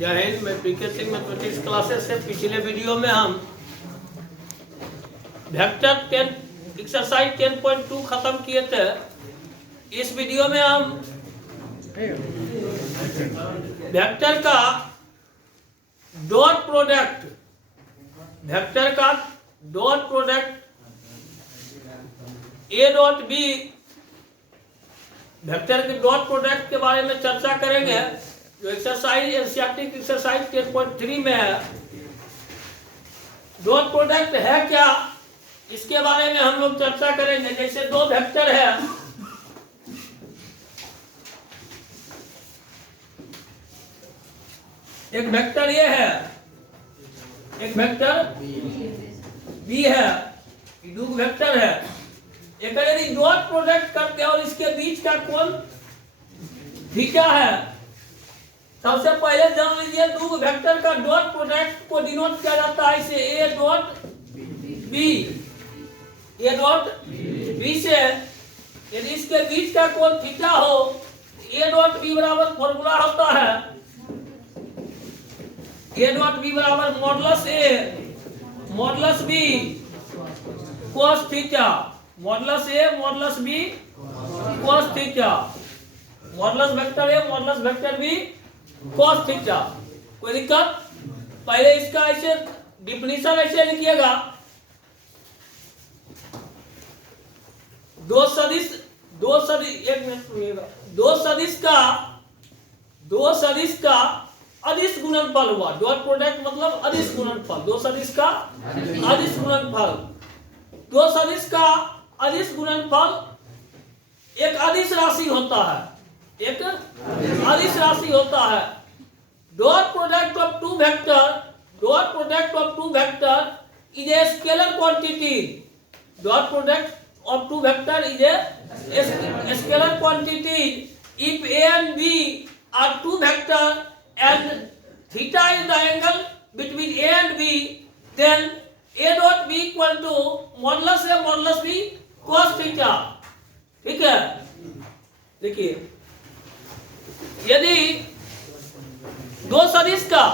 जय हिंद। मैं पीके Singh mathematics classes से पिछले वीडियो में हम वेक्टर 10 एक्सरसाइज 10.2 खत्म किए थे। इस वीडियो में हम वेक्टर का dot product A dot B vector के डॉट प्रोडक्ट के बारे में चर्चा करेंगे, जो एक्सरसाइज एनसीईआरटी एक्सरसाइज 10.3 में है। डॉट प्रोडक्ट है क्या, इसके बारे में हम लोग चर्चा करेंगे। जैसे दो वेक्टर है, एक वेक्टर ये है, एक वेक्टर बी है, दो वेक्टर है। एक यदि डॉट प्रोडक्ट करते हैं और इसके बीच का कोण थीटा है, सबसे पहले जान लीजिए दो वेक्टर का डॉट प्रोडक्ट को डिनोट किया जाता है इसे A dot B. A dot B से यदि इसके बीच का कोण थीटा हो, ए डॉट बी बराबर फॉर्मूला होता है ए डॉट बी बराबर modulus A modulus B cos theta. Modulus A modulus B cos theta. Modulus vector A modulus vector B cos theta. कोई दिक्कत? पहले इसका ऐसे डिफिनीशन ऐसे लिखिएगा, दो सदिश एक मिनट सुनिएगा। दो सदिश का अदिश गुणनफल हुआ। डॉट प्रोडक्ट मतलब अदिश गुणनफल। दो सदिश का अदिश गुणनफल। दो सदिश का अदिश गुणनफल एक अदिश राशि होता है, एक अदिश राशि होता है। Dot product of two vector is a scalar quantity. Dot product of two vector is a scalar quantity if a and b are two vector and theta is the angle between a and b, then a dot b equal to modulus a modulus b cos theta। ठीक है, देखिए यदि दो सदिश का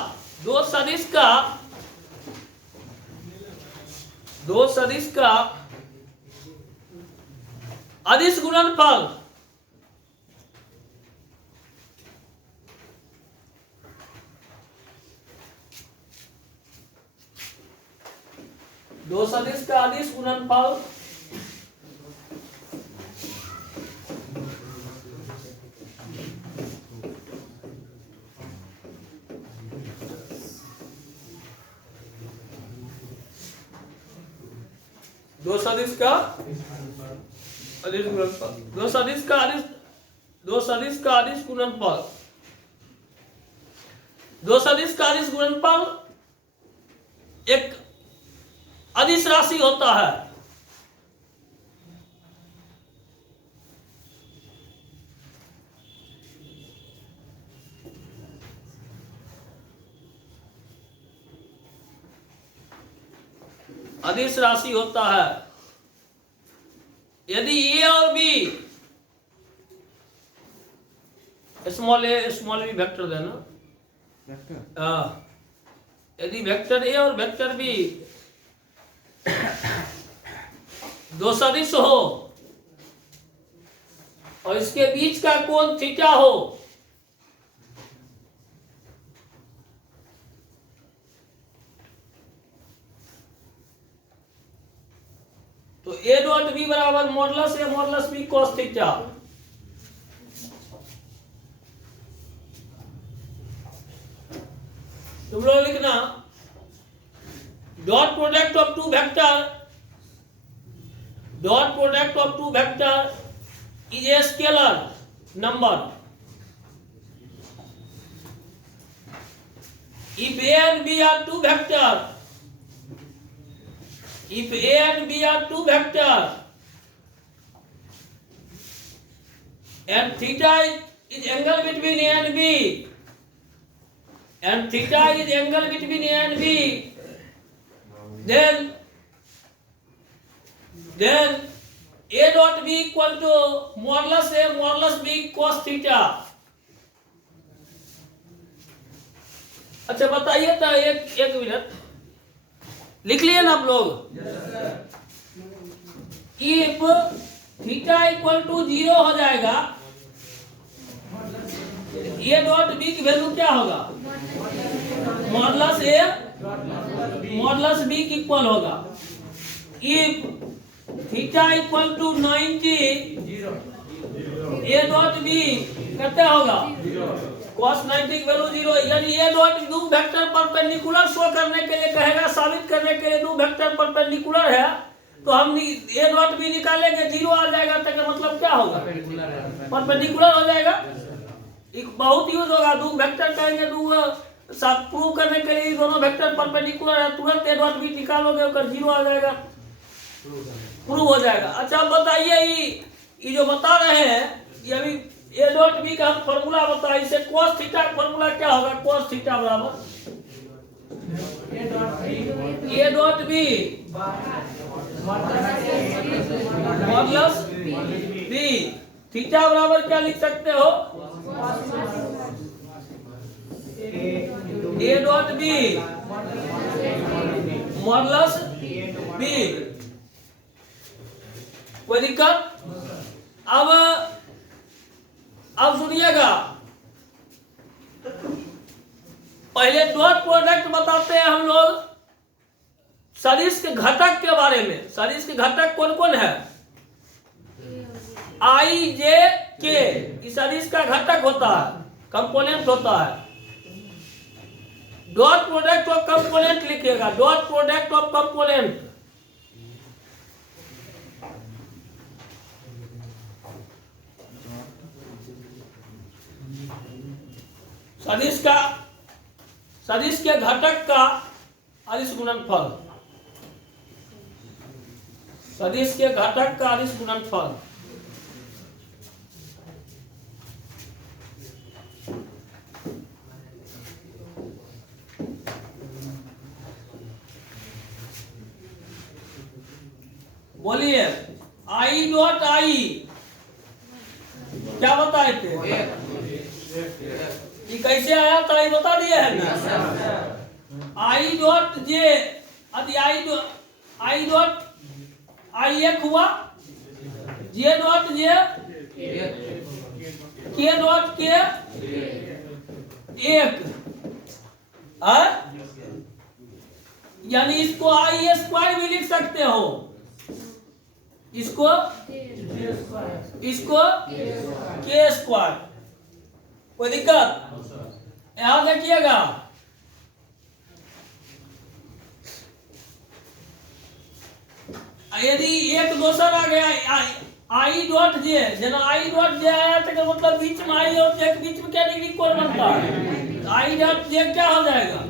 अदिश गुणनफल दो सदिश का अदिश गुणनफल दो सदिश का अदिश गुणनफल एक अदिश राशि होता है। अदिश राशि होता है। यदि ए और बी, स्मॉल ए स्मॉल बी वेक्टर देना, यदि वेक्टर ए और वेक्टर बी दो सदिश हो और इसके बीच का कोण थीटा हो, तो ए डॉट बी बराबर मॉडुलस ए मॉडुलस बी cos थीटा। तुम लोग लिखना dot product of two vector is a scalar number if a and b are two vector and theta is angle between a and b then a dot b equal to modulus a modulus b cos theta। अच्छा बताइए तो एक minute लिख लिए ना आप लोग। If theta equal to 0 हो जाएगा, ए डॉट बी की वैल्यू क्या होगा? मॉडुलस ए मॉडुलस बी की इक्वल होगा। If theta equal to 90, A dot B कितना होगा? cos 90 की वैल्यू 0। यानी ए डॉट दो वेक्टर परपेंडिकुलर शो करने के लिए कहेगा, साबित करने के लिए दो वेक्टर परपेंडिकुलर है, तो हम ए डॉट बी निकालेंगे 0 आ जाएगा, तो मतलब क्या होगा? परपेंडिकुलर हो जाएगा। एक बहुत यूज होगा, दो वेक्टर कहेंगे, दो सब प्रूव करने के लिए दोनों वेक्टर परपेंडिकुलर है, तुरंत ए डॉट बी निकालोगे और 0 आ जाएगा, प्रूव हो जाएगा। अच्छा बताइए ये जो बता रहे हैं, ये अभी ए डॉट बी का हम फॉर्मूला बताइए, इसे cos थीटा का फॉर्मूला क्या होगा? cos थीटा बराबर A dot B modulus B. Theta बराबर क्या लिख सकते हो? A dot B modulus B. कोई दिक्कत? अब सुनिएगा, पहले डॉट प्रोडक्ट बताते हैं हम लोग सदिश के घटक के बारे में। सदिश के घटक कौन कौन है? आई जे के, इस सदिश का घटक होता है, कंपोनेंट होता है। डॉट प्रोडक्ट ऑफ कंपोनेंट लिखिएगा, डॉट प्रोडक्ट ऑफ कंपोनेंट। सदिश के घटक का अदिश गुणनफल, सदिश के घटक का अदिश गुणनफल। बोलिए, आई डॉट आई क्या बताए थे? ये कैसे आया था ये बता दिया है ना। आई डॉट जे, यदि आई डॉट आई एक हुआ, जे डॉट जे, के डॉट के एक, यानी इसको आई स्क्वायर भी लिख सकते हो, इसको के स्क्वायर। कोई दिक्कत? यहां देखिएगा, यदि एक दोसर आ गया आई डॉट जे, जना आई डॉट जे आया तो मतलब बीच में आई और जे के बीच में क्या डिग्री कोण बनता है? आई डॉट जे क्या हो जाएगा?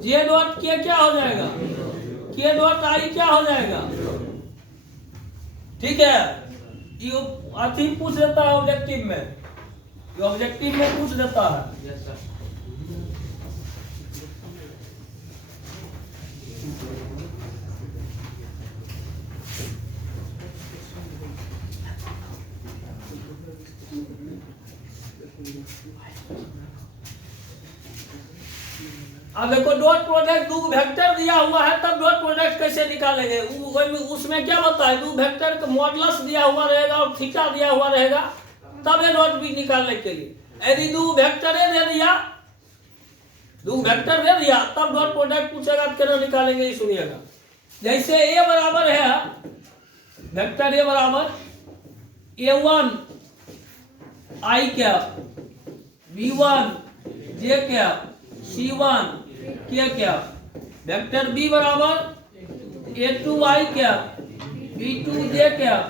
जे डॉट के क्या हो जाएगा? के डॉट आई क्या हो जाएगा? ठीक है, ये अथी पूछ देता है ऑब्जेक्टिव में, ऑब्जेक्टिव में पूछ देता है। अब देखो डॉट प्रोडक्ट, दो वेक्टर दिया हुआ है, तब डॉट प्रोडक्ट कैसे निकालेंगे? उसमें क्या होता है, दो वेक्टर का मॉडुलस दिया हुआ रहेगा और थीटा दिया हुआ रहेगा, तब ये डॉट भी निकालने के लिए। यदि दो वेक्टर दे दिया, दो वेक्टर दे दिया, तब डॉट प्रोडक्ट पूछेगा कैसे निकालेंगे, ये सुनिएगा। जैसे ए बराबर है, वेक्टर ए बराबर A1 आई कैप, B1 जे कैप, C1 के कैप। वेक्टर बी बराबर A2 आई कैप, B2 जे कैप,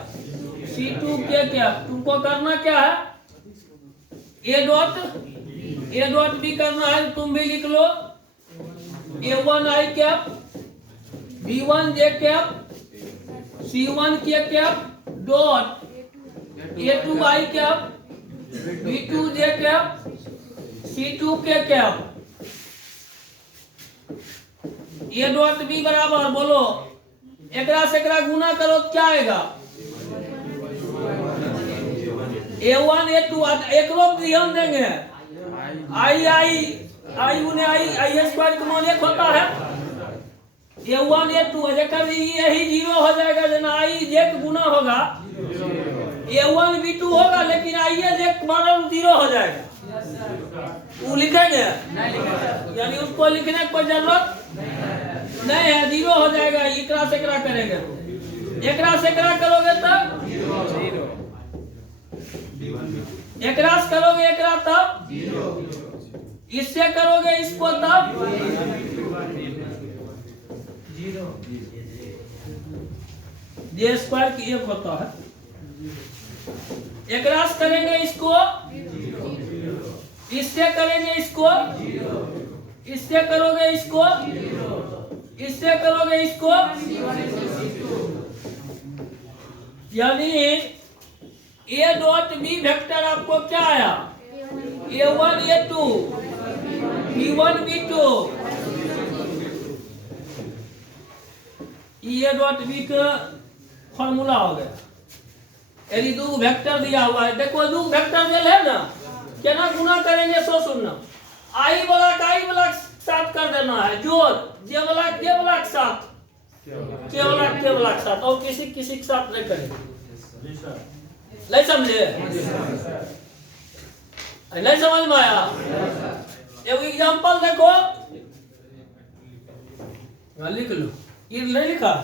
C2 के कैप। तुमको करना क्या है? ए डॉट बी करना है, तुम भी लिख लो A1 आई कैप, B1 जे कैप, C1 के कैप डॉट A2 आई कैप, B2 जे कैप, C2 के कैप। ए डॉट बी बराबर बोलो, एकरा से एकरा गुना करो, क्या आएगा? A1 A2 एक ध्यान देंगे, आई आई गुने आई स्क्वायर का मान 1 होता है। A1 A2 जकर यही 0 हो जाएगा। जना आई एक गुना होगा A1 B2 होगा, लेकिन आई एक मानो 0 हो जाएगा। वो लिखेंगे यानी उसको लिखने की कोई जरूरत नहीं है, 0 हो जाएगा। एकरा से एकरा करेंगे तो एकरा से एकरा करोगे तब 0, एकरा से करोगे एकरा तब 0, इससे करोगे इसको तब 0। जे स्क्वायर की 1 होता है। एकरा से करेंगे इसको, इससे करेंगे इसको, इससे करोगे इसको, इससे करोगे इसको, यानी A डॉट B वेक्टर आपको क्या आया? A1 A2 B1 B2। A dot B का फॉर्मूला हो गया। यदि दो वेक्टर दिया हुआ है, देखो दो वेक्टर दिया है ना, क्या गुना करेंगे सो सुनना। आई वाला के साथ कर देना है जोड़, जे वाला के साथ, के वाला के साथ, और किसी के साथ नहीं करेंगे। नहीं समझे? नहीं समझ में आया? एक एग्जांपल देखो, लिख लो। ये नहीं लिखा?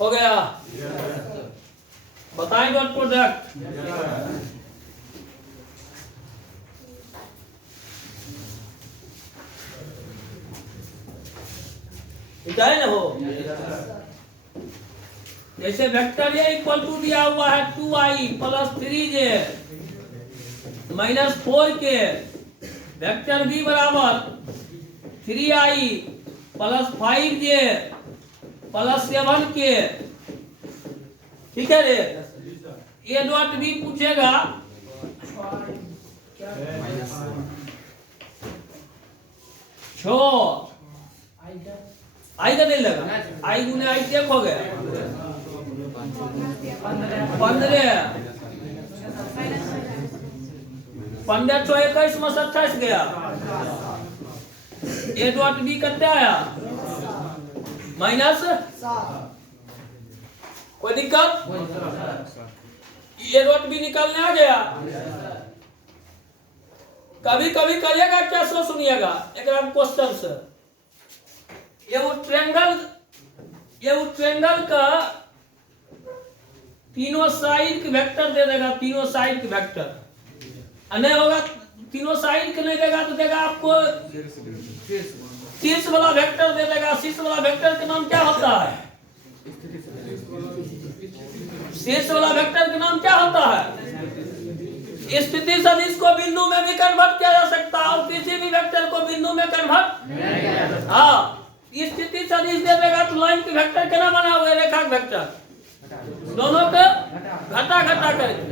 हो गया? बताएं डॉट प्रोडक्ट। है ना हो? जैसे वेक्टर ए इक्वल टू दिया हुआ है 2i plus 3j minus 4k, vector B बराबर 3i plus 5j plus 7k। ठीक है रे? ए डॉट बी पूछेगा छो आई का नहीं लगा, आई गुने आई हो गया 15 तो 21 में 27 गया। ए डॉट बी कितना आया? माइनस। कोई दिक्कत? ये डॉट बी निकालने आ गया। कभी कभी करिएगा क्या, सो सुनिएगा एक क्वेश्चन से। ये वो ट्रेंगल का तीनों साइड के वेक्टर दे देगा, तीनों साइड के वेक्टर नहीं होगा, तीनों साइड के नहीं देगा तो देगा आपको शीर्ष वाला वेक्टर दे देगा। शीर्ष वाला वेक्टर का नाम क्या होता है? शीर्ष वाला वेक्टर का नाम क्या होता है? स्थिति सदिश को बिंदु में भी कन्वर्ट किया जा सकता है और किसी भी वेक्टर को बिंदु में कन्वर्ट। हाँ, स्थिति सदिश दे देगा तो लाइन के वेक्टर क्या बना हुआ है? रेखा वेक्टर दोनों को घटा घटा करके।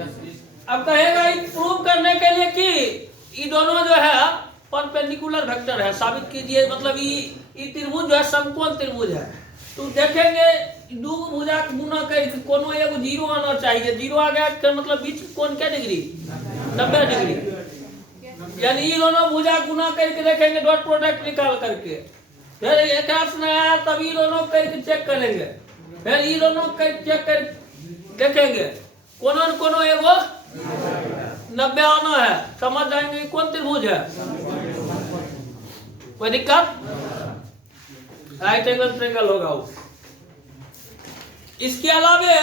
अब कहेगा प्रूव करने के लिए कि ये दोनों जो है परपेंडिकुलर वेक्टर है, साबित कीजिए। मतलब ये त्रिभुज जो है समकोण त्रिभुज है। तो देखेंगे दो भुजा गुना करके कोनो एगो 0 आना चाहिए। 0 आ गया तो मतलब बीच कोण क्या डिग्री? 90 डिग्री। यानी ये दोनों भुजा गुना करके देखेंगे, डॉट प्रोडक्ट निकाल करके। फिर एक नहीं आया तब ये दोनों करके चेक करेंगे। फिर ये दोनों कर चेक कर देखेंगे, कोनो न कोनो एगो 90 आना है। समझ जाएंगे कौन त्रिभुज है। कोई दिक्कत? राइट एंगल ट्रायंगल होगा वो। इसके अलावे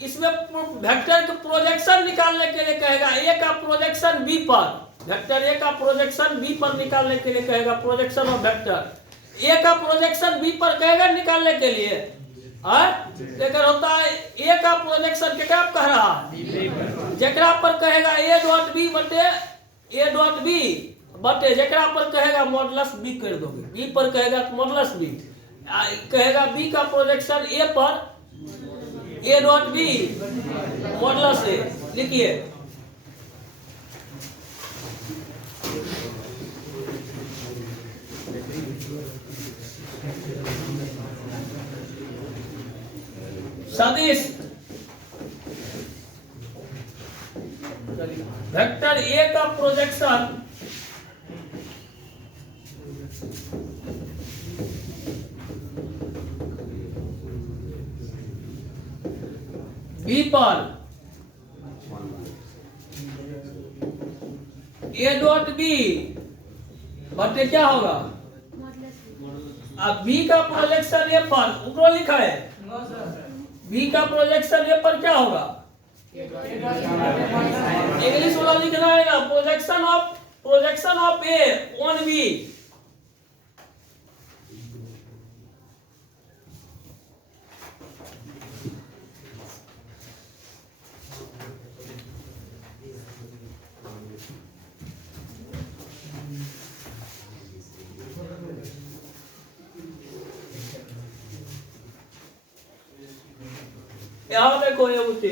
इसमें वेक्टर के प्रोजेक्शन निकालने के लिए कहेगा ए का प्रोजेक्शन बी पर, वेक्टर ए का प्रोजेक्शन बी पर निकालने के लिए कहेगा, प्रोजेक्शन ऑफ वेक्टर ए का प्रोजेक्शन बी पर कहेगा निकालने के लिए। लेकिन होता है ए का प्रोजेक्शन क्या कह रहा है, जकरा पर कहेगा ए डॉट बी बटे ए डॉट बी बटे जकरा पर कहेगा मॉडुलस बी कर दोगे, बी पर कहेगा मॉडुलस बी, कहेगा बी का प्रोजेक्शन ए पर ए डॉट बी मॉडुलस ए। लिखिए सदिश वेक्टर ए का प्रोजेक्शन बी पर ए डॉट बी बटे क्या होगा, अब बी का प्रोजेक्शन ए पर ऊपर लिखा है, बी का प्रोजेक्शन ए पर क्या होगा, इंग्लिश वाला लिखना है ना, projection of A on B. यहाँ देखो ये बुद्धि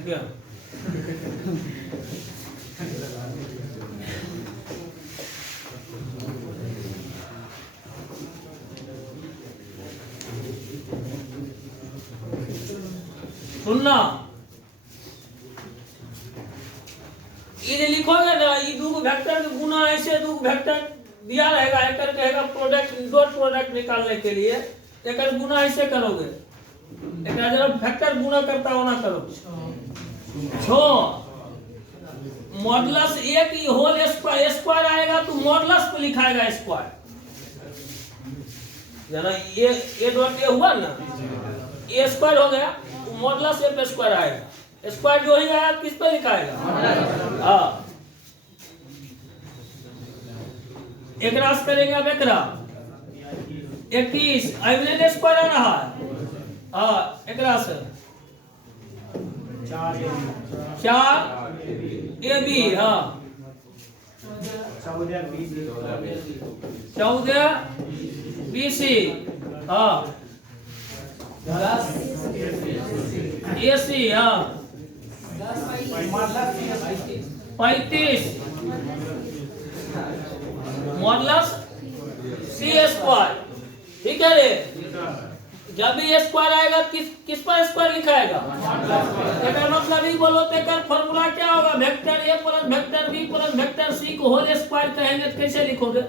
क्या सुनना, ये लिखोगे ना, ये दो वेक्टर के गुना ऐसे दो वेक्टर दिया रहेगा, एक कहेगा प्रोडक्ट डॉट प्रोडक्ट निकालने के लिए एक गुना ऐसे करोगे, एक जब वेक्टर गुना करता होना करो, छो मॉडुलस ए की होल स्क्वायर आएगा तो मॉडुलस पे लिखाएगा स्क्वायर, जाना ये डॉट ए हुआ ना, ए स्क्वायर हो गया, मॉडुलस ए पे स्क्वायर आएगा, स्क्वायर जो ही आया किस पे लिखाएगा, हाँ एक रास करेंगे अब एक 21 आइवने स्क्वायर आ रहा है, हाँ एक रास 4 ए बी, हाँ 14 बी सी, हाँ ए सी, हाँ 35 मॉडुलस सी स्क्वायर, ठीक है रे। जब भी स्क्वायर आएगा किस पर स्क्वायर लिखाएगा, मतलब ही बोलो तो फॉर्मूला क्या होगा, vector A plus vector B plus vector C को होल स्क्वायर कहेंगे तो कैसे लिखोगे,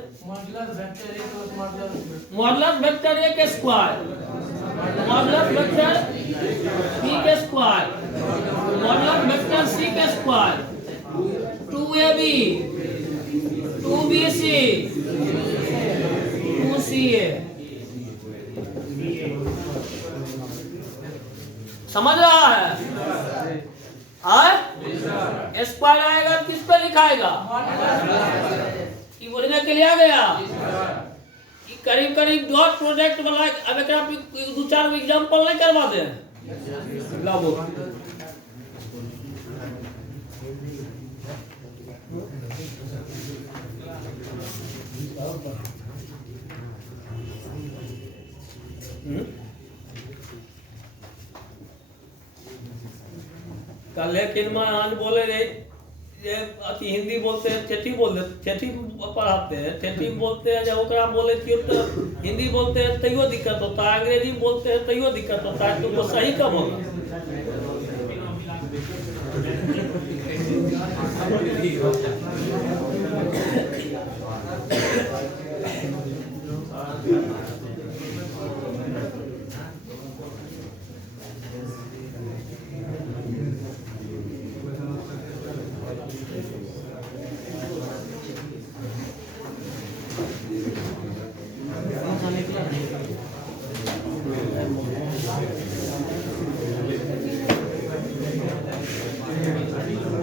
मॉडुलस वेक्टर ए के स्क्वायर, मॉडुलस वेक्टर बी के स्क्वायर, मॉडुलस वेक्टर सी के स्क्वायर, 2ab 2bc 2ca, समझ रहा है, स्क्वायर आएगा किस पे लिखाएगा, ये बोलने के लिए आ गया, करीब करीब डॉट प्रोडक्ट वाला। अब एक दो चार एग्जांपल नहीं करवा दे, लाओ कल लेकिन मैं आज बोले रे ये अति हिंदी बोलते हैं, ठेठी बोलते, ठेठी पढ़ाते हैं, ठेठी बोलते हैं, जब ओकरा बोले तो हिंदी बोलते हैं तैयो दिक्कत होता है, अंग्रेजी बोलते हैं तैयो दिक्कत होता है, तो वो सही कब होगा,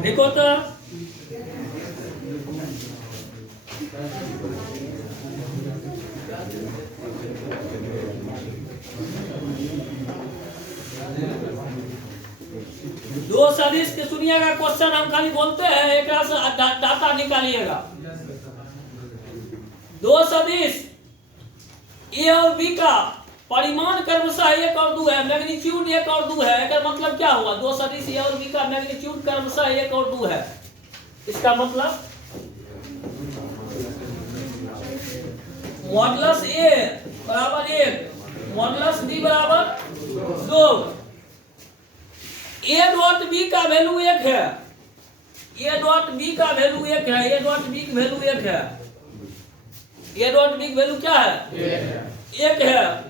देखो तो दो सदिश के सुनिएगा क्वेश्चन हम खाली बोलते हैं, एक डाटा निकालिएगा। दो सदिश ए और बी का परिमाण क्रमशः 1 और 2 है, मैग्नीट्यूड 1 और 2 है। इसका मतलब क्या हुआ? दो सदिश ए और बी का मैग्नीट्यूड क्रमशः 1 और 2 है। इसका मतलब मॉडुलस ए बराबर 1, मॉडुलस बी बराबर 2। ए डॉट बी का वैल्यू 1 है, ए डॉट बी का वैल्यू 1 है, ए डॉट बी की वैल्यू 1 है। ए डॉट बी की वैल्यू क्या है? 1 है।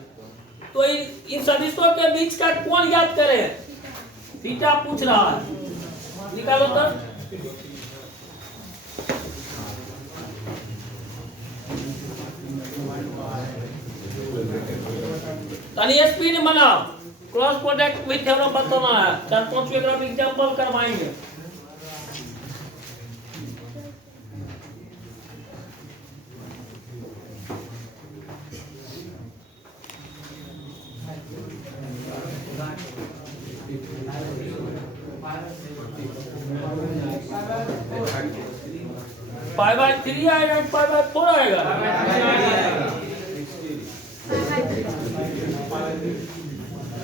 तो इन सदिशों के बीच का कोण ज्ञात करें, थीटा पूछ रहा है, निकालो तो। तनी स्पीड बनाओ, क्रॉस प्रोडक्ट विथ थ्योरम बताना है, 4-5 एग्जांपल करवाएंगे। पाई बाय 3 आएगा, पाई बाय 4 आएगा।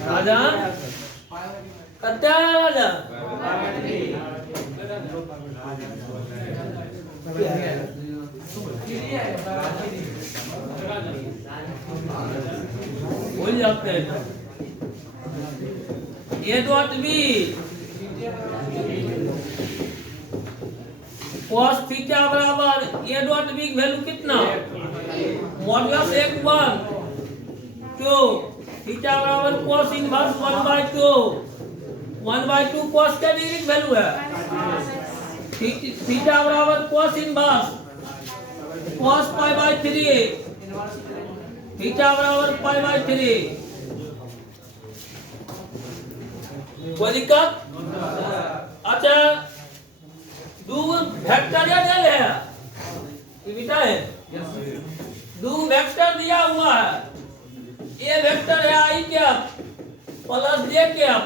राजा कत्ते आया राजा? भूल जाते हैं। A dot B cos theta बराबर ए डॉट बी की वैल्यू कितना? मॉडुलस 1/2 थीटा बराबर cos इनवर्स 1/2, 1/2 cos का डिग्री की वैल्यू है। थीटा बराबर cos इनवर्स cos π/3, थीटा बराबर π/3। कोई दिक्कत? अच्छा, दो वेक्टर है, ये बेटा है, दो वेक्टर दिया हुआ है। ए वेक्टर है आई कैप प्लस जे कैप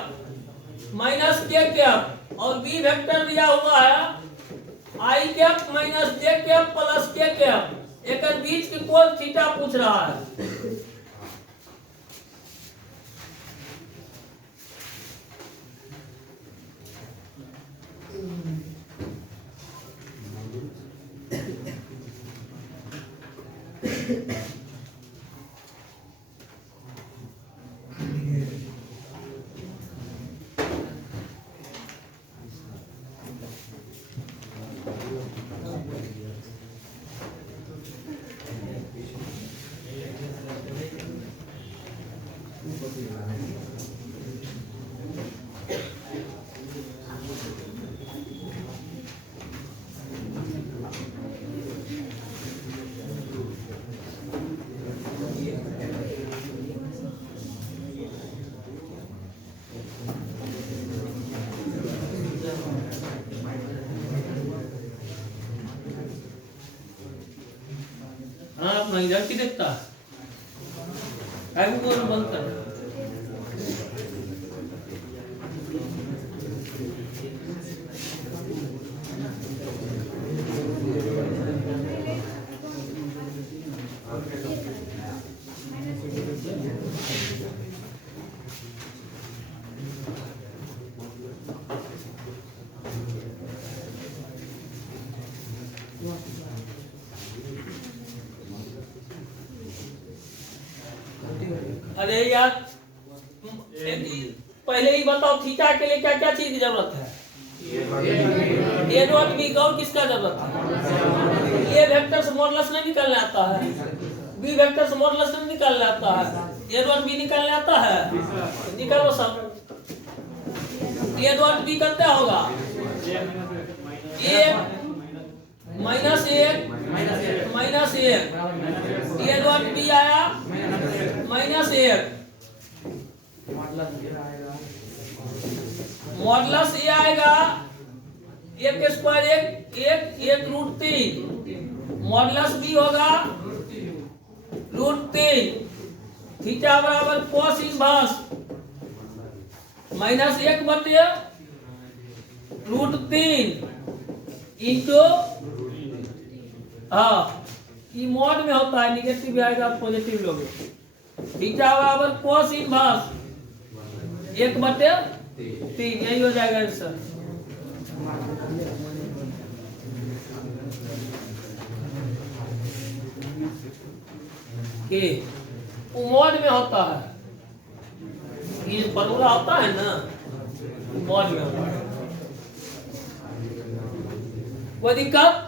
माइनस के कैप, और बी वेक्टर दिया हुआ है आई कैप माइनस जे कैप प्लस के कैप। एक बीच की कोण थीटा पूछ रहा है। इधर की देखता है बंद कर। अरे यार पहले ही बताओ थीटा के लिए क्या क्या चीज की जरूरत है? ए डॉट बी का, और किसका जरूरत है? ए वेक्टर से मॉडुलस नहीं निकालने आता है, बी वेक्टर से मॉडुलस नहीं निकालने आता है, ए डॉट बी निकालने आता है, निकालो सब। ए डॉट बी का क्या होगा? 1 minus 1 minus 1, A dot B आया -1, मॉडुलस ए आएगा एक स्क्वायर एक रूट 3 मॉडुलस बी होगा रूट 3 थीटा बराबर cos इनवर्स माइनस 1/√3 इंटू ये मॉड में होता है, निगेटिव भी आएगा पॉजिटिव लोगे। थीटा बराबर cos इनवर्स 1/3, यही हो जाएगा आंसर। मॉड में होता है, ये फॉर्मूला होता है ना, मॉड में होता है। कोई दिक्कत?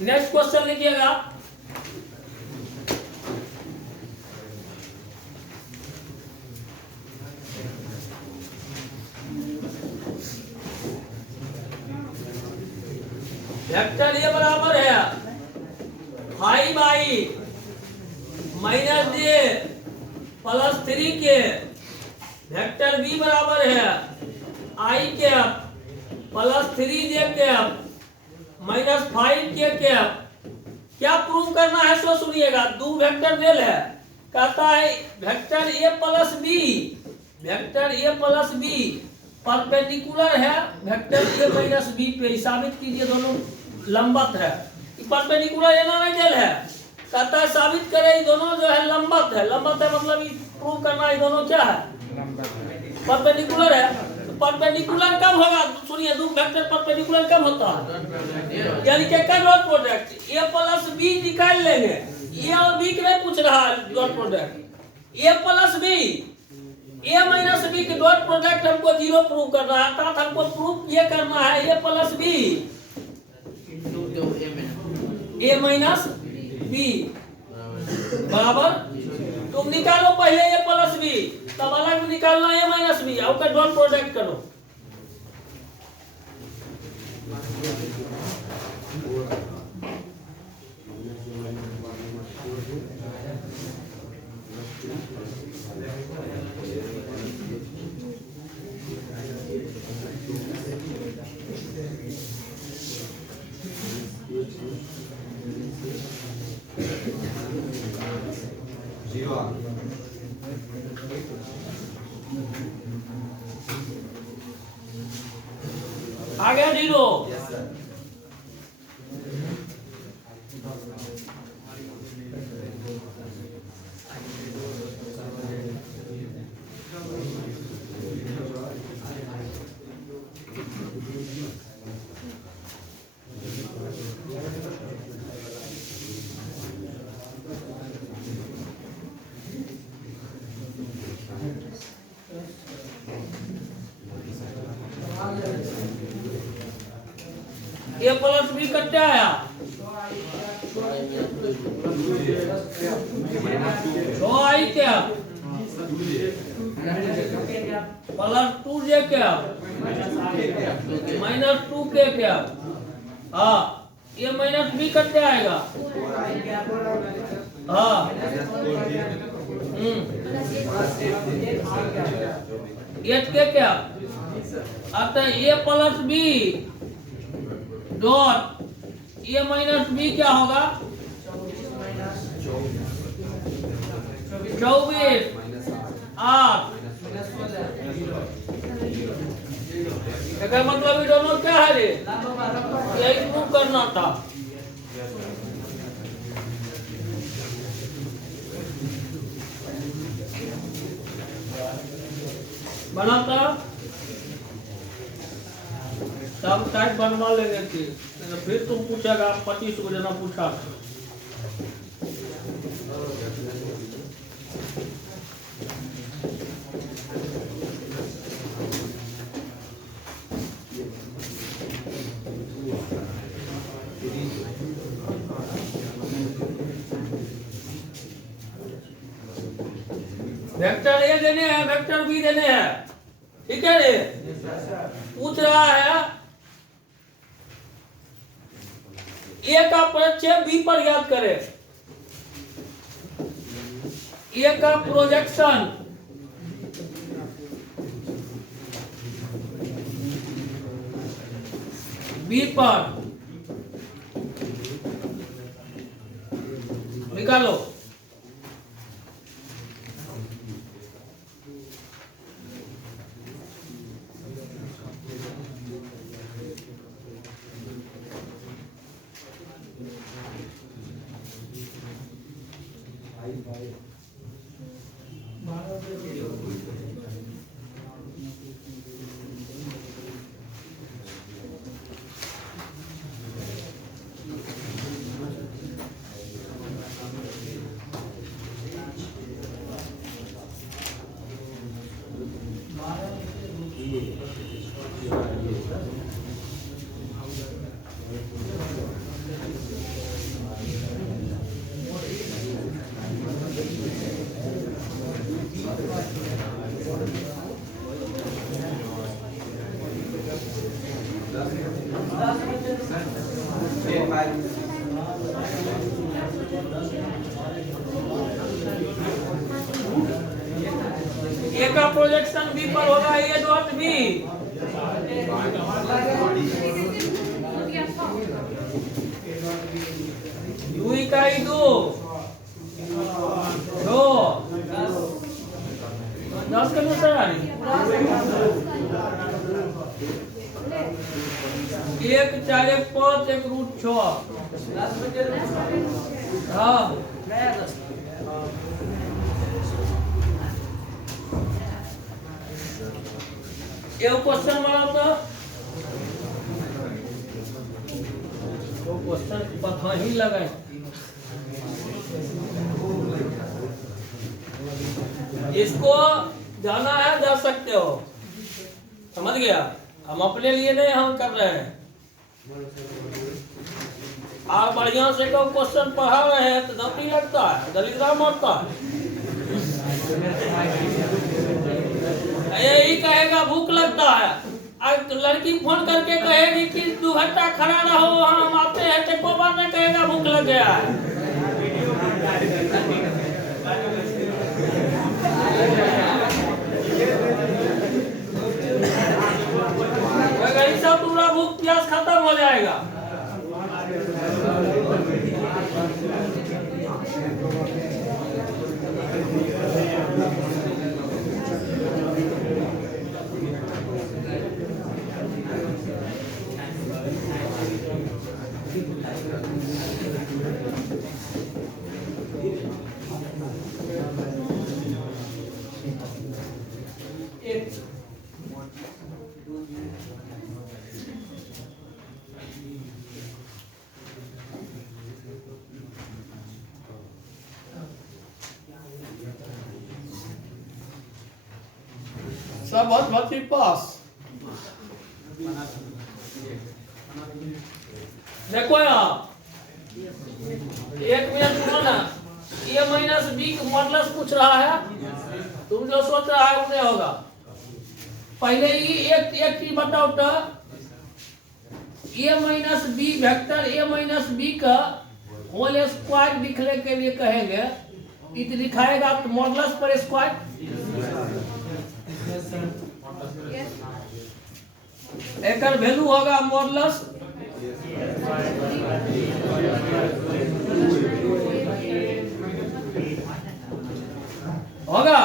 नेक्स्ट क्वेश्चन लिखिएगा। वेक्टर ये बराबर है 5i माइनस j प्लस 3 के। वेक्टर b बराबर है i cap plus 3j cap minus 5k cap. क्या प्रूव करना है सो सुनिएगा। दो वेक्टर देल है, कहता है vector a plus b perpendicular है वेक्टर a माइनस b पे। साबित कीजिए दोनों लंबवत है। परपेंडिकुलर एना नहीं देल है, कहता है साबित करे ये दोनों जो है लंबवत है। लंबवत है मतलब ये प्रूव करना है दोनों क्या है, परपेंडिकुलर है। तो परपेंडिकुलर कब होगा सुनिए, दो वेक्टर परपेंडिकुलर कब होता है, यानी कि का dot product a plus b निकाल लेंगे। a और b के नहीं पूछ रहा है dot product, a plus b a minus b के डॉट प्रोडक्ट हमको 0 प्रूव करना है। अर्थात हमको प्रूव ये करना है a plus b a minus b बराबर। तुम निकालो पहले a प्लस b, तब अलग निकालना a माइनस b, और का डॉट प्रोडक्ट करो। आ गया 0। a प्लस b कितना आया, 6i क्या प्लस 2j क्या माइनस 2k क्या। हाँ ये माइनस b कितना आएगा, हाँ 8k क्या। अतः a plus b dot a minus b क्या होगा, 24 8। मतलब ये दोनों क्या है रे, यही प्रूव करना था। बनाता तब टाइप बनवा लेंगे थी, फिर तुम पूछेगा 25 को जना पूछा। वेक्टर ए देने हैं, वेक्टर बी देने हैं, ठीक है रे। पूछ रहा है ए का परिच्छेद बी पर याद करें, ए का प्रोजेक्शन बी पर निकालो। ए का प्रोजेक्शन बी पर होगा, ए डॉट बी। यू इकाई दो 10 के अनुसार आ रही 1 4 1 5 1 रूट 6। हाँ ये क्वेश्चन बनाओ तो क्वेश्चन पता ही लगा। इसको जाना है जा सकते हो, समझ गया। हम अपने लिए नहीं हम कर रहे हैं। आप बढ़िया से को क्वेश्चन पढ़ा रहे हैं तो दम नहीं लगता है, दलिद्राम होता है। यही कहेगा भूख लगता है, अब लड़की फोन करके कहेगी कि 2 घंटा खड़ा रहो, हम आते हैं, तो को बार में कहेगा भूख लग गया है। सब पूरा भूख प्यास खत्म हो जाएगा। सब बहुत पास देखो यार, एक मिनट सुनो ना। ए माइनस बी का मॉडुलस पूछ रहा है, तुम जो सोच रहा है वो नहीं होगा। पहले ही एक चीज बताओ तो, a minus b vector a minus b का होल स्क्वायर लिखने के लिए कहेंगे, इत लिखाएगा तो मॉडुलस पर स्क्वायर। एक वैल्यू होगा मॉडुलस होगा।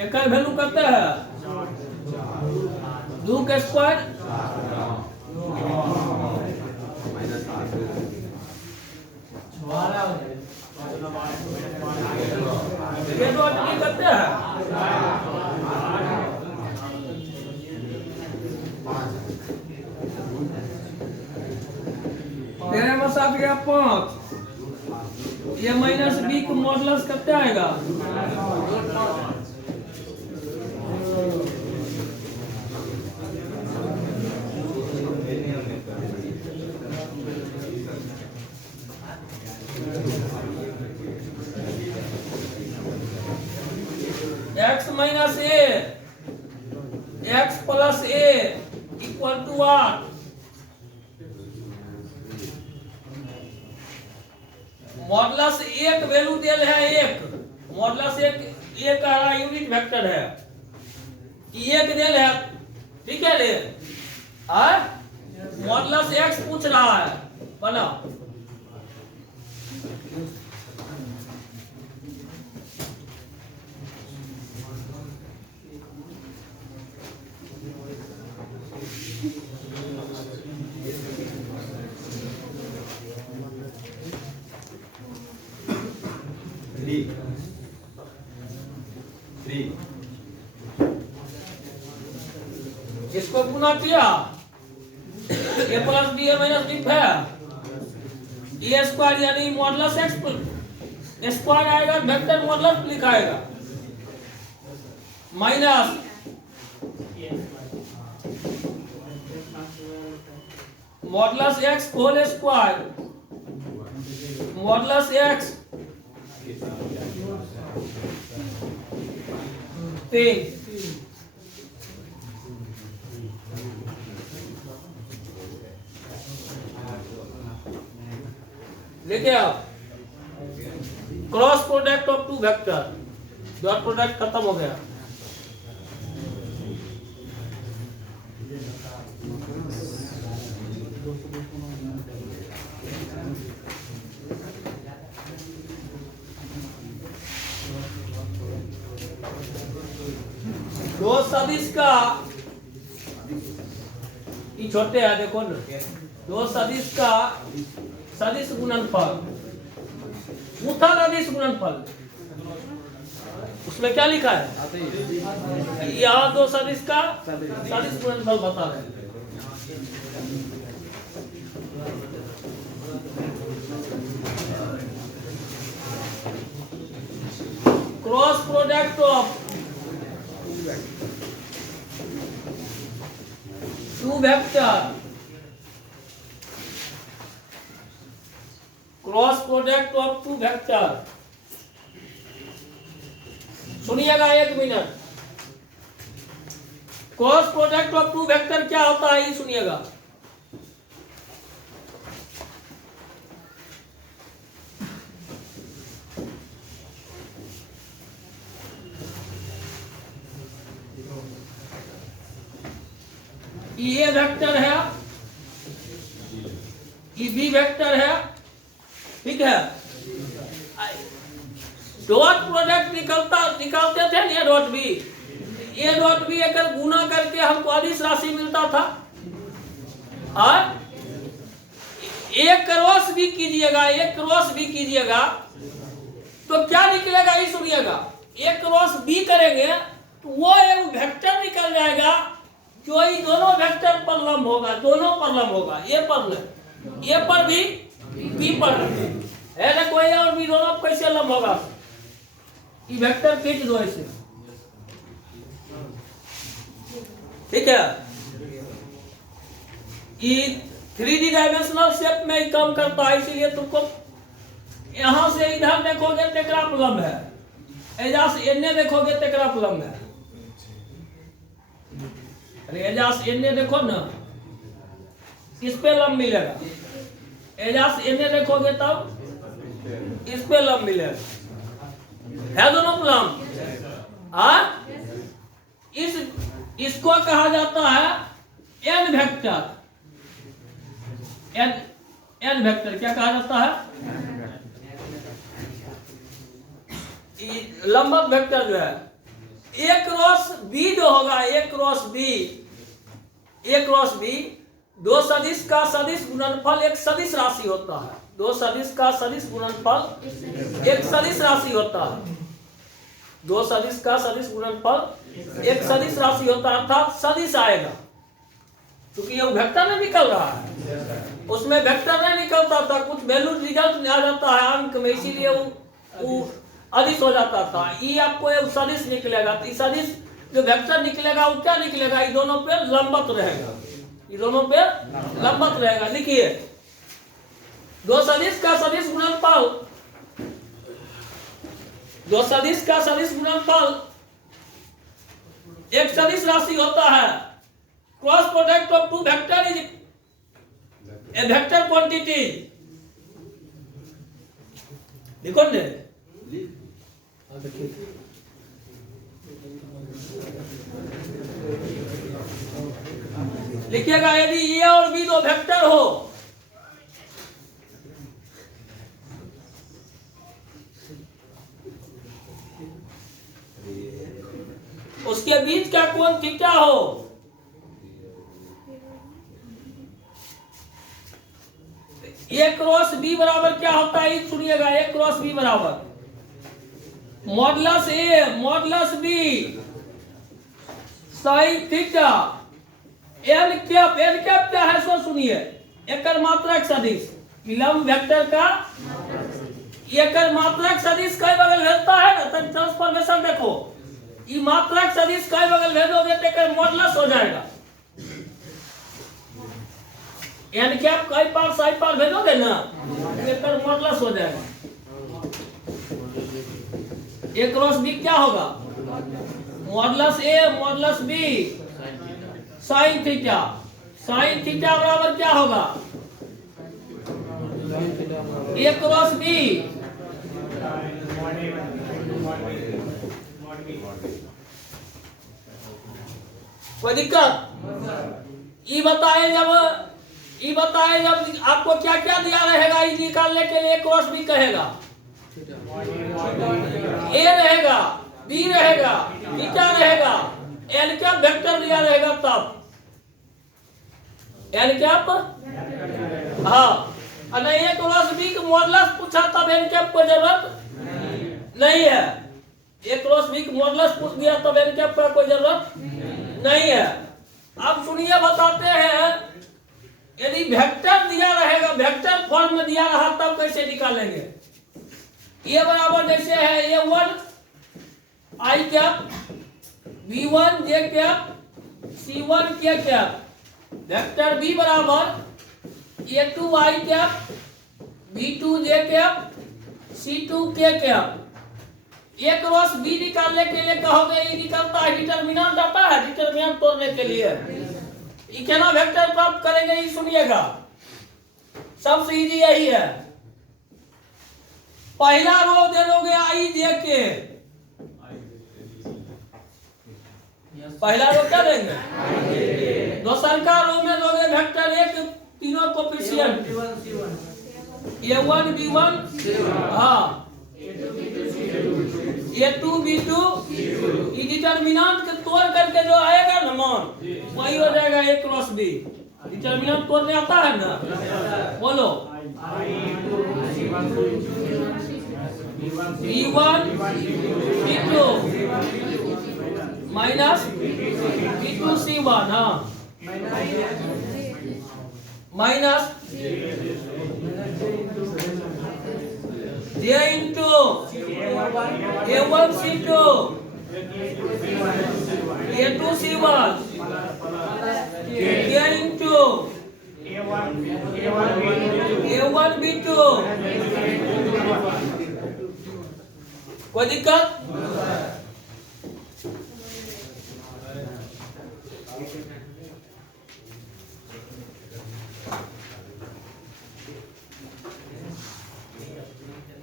एक वैल्यू करते हैं 2 का स्क्वायर करते हैं। मेरे पास आ गया 5। ये माइनस बी को मॉडुलस करते आएगा x minus A x plus A equal to 8। Modulus एक वैल्यू दिया है, एक मॉडुलस एक का यूनिट वेक्टर है। ये एक रेल है, ठीक है रेल, मॉडुलस एक्स पूछ रहा है, बना इसको गुना किया, a plus d a minus d है, ए स्क्वायर यानी मॉडुलस एक्स स्क्वायर आएगा, वेक्टर मॉडुलस लिखाएगा, minus modulus x whole square, modulus x 3 देखिए आप cross product of two vector, dot product खत्म हो गया, दो सदिश का ये छोटे है देखो ना, दो सदिश का सदिश गुणनफल, उथल अदिश गुणनफल, उसमें क्या लिखा है, यहाँ दो सदिश का सदिश गुणनफल बता रहे हैं। Cross product of two vector, cross product of two vector, सुनिएगा 1 minute, cross product of two vector क्या होता है ये सुनिएगा। ये वेक्टर है, ये बी वेक्टर है, ठीक है, डॉट प्रोडक्ट निकालते थे ये डॉट बी, ये डॉट बी अगर गुना करके हमको अदिश राशि मिलता था, और एक क्रॉस भी कीजिएगा, एक क्रॉस भी कीजिएगा तो क्या निकलेगा ये सुनिएगा, एक क्रॉस बी करेंगे तो वो एक वेक्टर निकल जाएगा जो ये दोनों वेक्टर पर लंब होगा, दोनों पर लंब होगा, ए पर भी बी पर है ना, कोई और भी दोनों कैसे लंब होगा, ये वेक्टर खींच दो ऐसे, ठीक है, ये 3D डायमेंशनल शेप में काम करता है, इसीलिए तुमको यहां से इधर देखोगे तेकरा लंब है, एजा से एन्ने देखोगे तेकरा लंब है, एजा से एन्ने देखो ना इस पे लंब मिलेगा, एजा से एन्ने देखोगे तब इस पे लंब मिलेगा, है दोनों लंब, इसको कहा जाता है एन वेक्टर, एन वेक्टर क्या कहा जाता है, लंबवत वेक्टर जो है, एक क्रॉस बी जो होगा, एक क्रॉस बी दो सदिश का सदिश गुणनफल एक सदिश राशि होता है, दो सदिश का सदिश गुणनफल एक सदिश राशि होता है, दो सदिश का सदिश गुणनफल एक सदिश राशि होता है, अर्थात सदिश आएगा, क्योंकि ये वेक्टर में निकल रहा है, उसमें वेक्टर नहीं निकलता था, कुछ वैल्यू रिजल्ट नहीं आ जाता है अंक में, इसीलिए वो अदिश हो जाता था, ये आपको सदिश निकलेगा, तो सदिश जो वेक्टर निकलेगा वो क्या निकलेगा, ये दोनों पे लंबवत रहेगा, ये दोनों पे लंबवत रहेगा। लिखिए दो सदिश का सदिश गुणनफल, दो सदिश का सदिश गुणनफल एक सदिश राशि होता है, cross product of two vector is a vector quantity, लिखो ने लिखिएगा यदि ए और बी दो वेक्टर हो, उसके बीच का कोण थीटा हो, ए क्रॉस बी बराबर क्या होता है सुनिएगा। ए क्रॉस बी बराबर मॉडुलस ए modulus b sine theta. L cap क्या है सो सुनिए, एकर मात्रक सदिश लंब वेक्टर का एकर मात्रक सदिश कई बगल भेजता है ना, तब ट्रांसफॉर्मेशन देखो, ये मात्रक सदिश कई बगल भेजोगे तो एकर मॉडुलस हो जाएगा। एन कैप कई पार साइड पार भेजोगे ना, एकर मॉडुलस हो जाएगा। ए क्रॉस बी क्या होगा, मॉडुलस ए modulus b sine theta. Sine theta बराबर क्या होगा, ए क्रॉस बी कोई दिक्कत? ये बताए जब आपको क्या क्या दिया रहेगा, ये निकालने के लिए क्रॉस बी कहेगा, ए रहेगा, बी रहेगा, थीटा रहेगा, एल कैप वेक्टर दिया रहेगा, तब एल कैप हाँ नहीं है। क्रॉस बी का मॉडुलस पूछा तब एल कैप को जरूरत नहीं है। ए क्रॉस बी का मॉडुलस पूछ दिया तब एल कैप का कोई जरूरत नहीं है। अब सुनिए बताते हैं, यदि वेक्टर दिया रहेगा, वेक्टर फॉर्म में दिया रहा तब कैसे निकालेंगे। ए बराबर जैसे है A1 आई कैप, B1 जे कैप, C1 के कैप, वेक्टर बी बराबर A2 आई कैप, B2 जे कैप, C2 के कैप। ए क्रॉस बी निकालने के लिए कहोगे, ये निकलता है डिटरमिनेंट आता है, डिटरमिनेंट तोड़ने के लिए ये क्या वेक्टर प्राप्त करेंगे, ये सुनिएगा, सबसे इजी यही है। पहला रो दे दोगे आई जे के, पहला रो क्या देंगे, दूसर का रो में दोगे वेक्टर एक, तीनों कोफिशिएंट A1 B1 हाँ A2 B2, ये डिटरमिनेंट के तोड़ करके जो आएगा ना मान, वही हो जाएगा ए क्रॉस बी। डिटरमिनेंट तोड़ने आता है ना, बोलो B1 B2 minus B2 C1 हाँ minus J into A1 C2 A2 C1 J into A1 B2। कोई दिक्कत?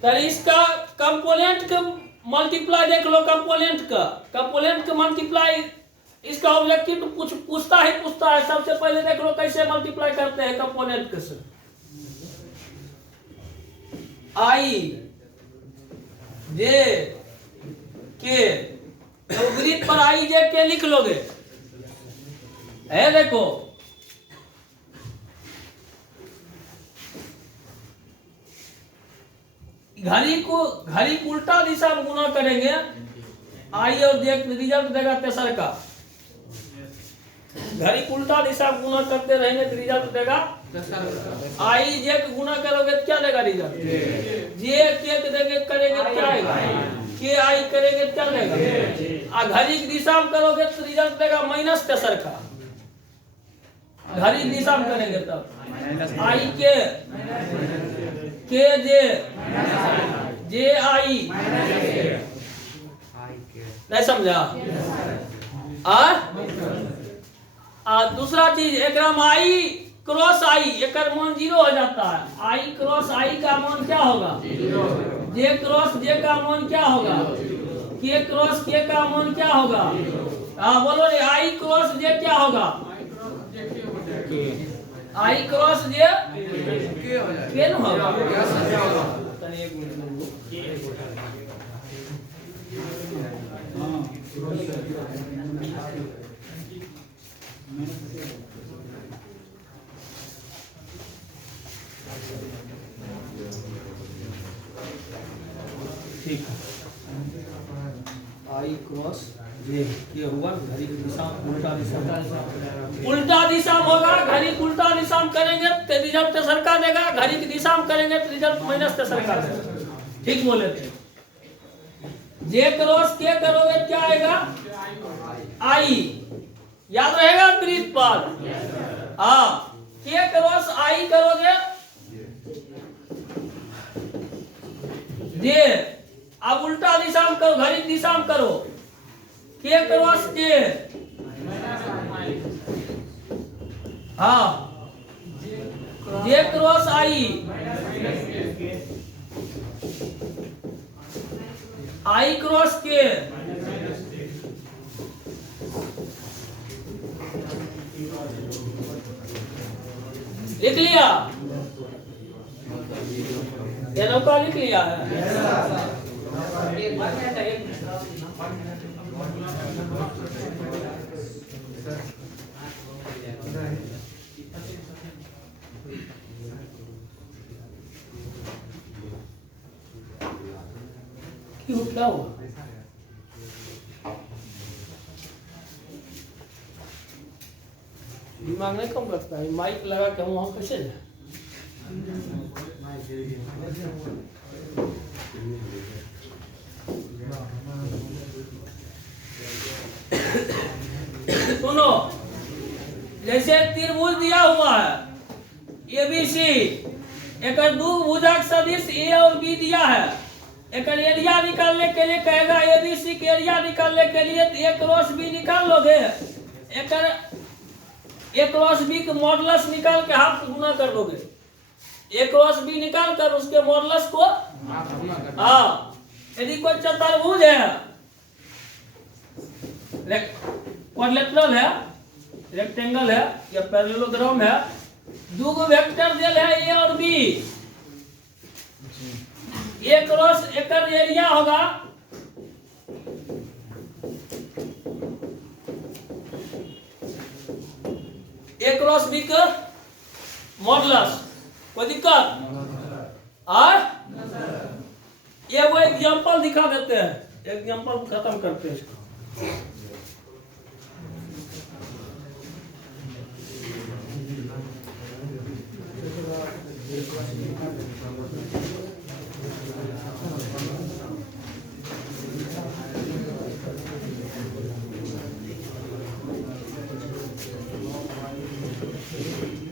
तो इसका कंपोनेंट का मल्टीप्लाई देख लो, कंपोनेंट का मल्टीप्लाई इसका ऑब्जेक्टिव तो पूछता है। सबसे पहले देख लो कैसे मल्टीप्लाई करते हैं कंपोनेंट के से। आई जे के वृत्त पर आई जे के लिख लोगे, है देखो घड़ी को उल्टा दिशा में गुना करेंगे, आई और जे रिजल्ट देगा तेसर का। घड़ी को उल्टा दिशा में गुना करते रहेंगे तो रिजल्ट देगा आई जे को गुना करोगे तो क्या देगा रिजल्ट, जे के देंगे करेंगे क्या आएगा, के आई करेंगे क्या देगा। घड़ी की दिशा में करोगे तो रिजल्ट देगा माइनस तेसर का। घड़ी की दिशा में करेंगे तब आई के जे आई नहीं समझा। दूसरा चीज एक आई क्रॉस आई एकर मान 0 हो जाता है। आई क्रॉस आई का मान क्या होगा, जे क्रॉस जे का मान क्या होगा, के क्रॉस के का मान क्या होगा। बोलो रे आई क्रॉस जे क्या होगा, आई क्रॉस जे के न होगा। तनी एक मिनट में ठीक है। आई क्रॉस जे ये हुआ घड़ी की दिशा उल्टा दिशा में होगा। घड़ी की उल्टा दिशा में करेंगे तो रिजल्ट सरकार देगा, घड़ी की दिशा में करेंगे तो रिजल्ट माइनस से सरकार देगा। ठीक बोले थे। जे क्रॉस के करोगे क्या आएगा? आई। याद रहेगा प्रिंसिपल? हाँ, के क्रॉस आई करोगे जे। अब उल्टा दिशा में करो, घड़ी की दिशा में करो। के क्रॉस के, हाँ, जे क्रॉस आई। आई क्रॉस के, लिख लिया? ये नौका लिख लिया है। क्यों क्या हुआ? दिमाग नहीं कम करता है। माइक लगा के हम वहां कैसे जाए? सुनो, जैसे त्रिभुज दिया हुआ है एबीसी, एक दो भुजक सदिश ए और बी दिया है। एक एरिया निकालने के लिए कहेगा एबीसी के एरिया निकालने के लिए तो ए क्रॉस बी निकाल लोगे। एक ए क्रॉस बी के मॉडुलस निकाल के हाफ गुना कर दोगे। ए क्रॉस बी निकाल कर उसके मॉडुलस को, हाँ, यदि कोई चतुर्भुज है, क्वाड्रिलेटरल है, रेक्टेंगल है या पैरेललोग्राम है, दो वेक्टर दिल है ए और बी। ए क्रॉस एक एरिया होगा ए क्रॉस बी का मॉडुलस। कोई दिक्कत? ये वो एग्जांपल दिखा देते हैं, एग्जांपल खत्म करते हैं इसको।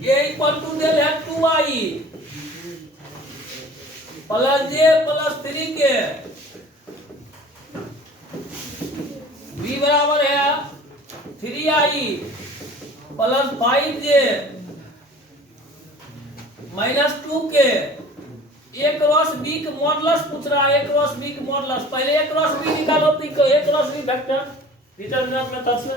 ये इक्वल टू दिल है 2i प्लस जे प्लस 3 के, b बराबर है 3i plus 5j minus 2 k. A cross b के मॉडुलस पूछ रहा है। ए क्रॉस बी के मॉडुलस, पहले ए क्रॉस बी निकालो तो a cross b vector determinant method से।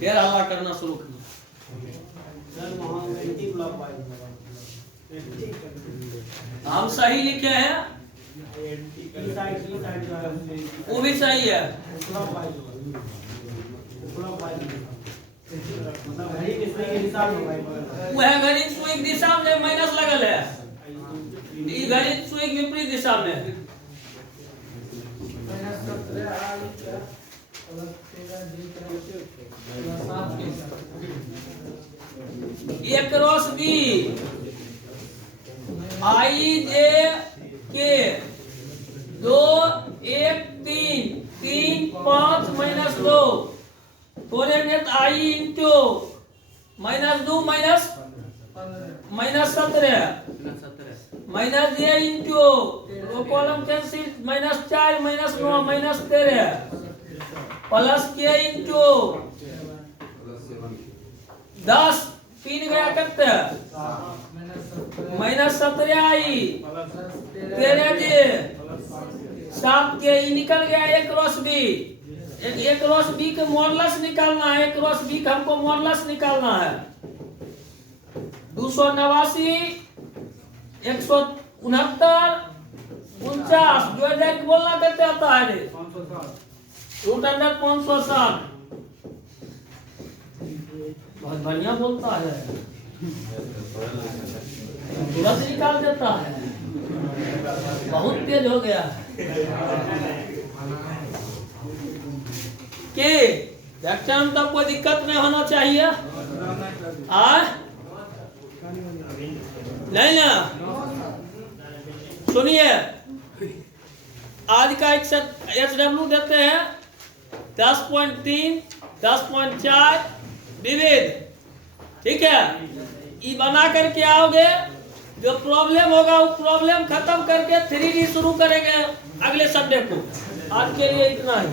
फिर हल्ला करना शुरू किया। हम सही लिखे हैं, वो भी सही है। वह गणित सुई दिशा में माइनस लगल है, ये गणित सुई विपरीत दिशा में। ए क्रॉस बी आई जे के 2 1 3 3 5 माइनस 2 थोड़ेंगे तो आई into minus 2 minus 17 minus J into दो कॉलम कैंसिल, -4 -9 -13 प्लस के इंटू 10 3 गया कितने -17 आई 13 जी 7 के ई निकल गया 1 क्रॉस बी। 1 क्रॉस बी का मॉडुलस निकालना है, 1 क्रॉस बी का हमको मॉडुलस निकालना है। 289 169 49 जो डायरेक्ट बोलना कितने आता है रे √560। बहुत बढ़िया बोलता है, तुरंत निकाल देता है, बहुत तेज हो गया के व्याख्यान में तो कोई दिक्कत नहीं होना चाहिए नहीं ना। सुनिए आज का HW देते हैं 10.3 10.4 विविध, ठीक है। ये बना करके आओगे, जो प्रॉब्लम होगा वो प्रॉब्लम खत्म करके 3D शुरू करेंगे अगले संडे को। आज के लिए इतना ही।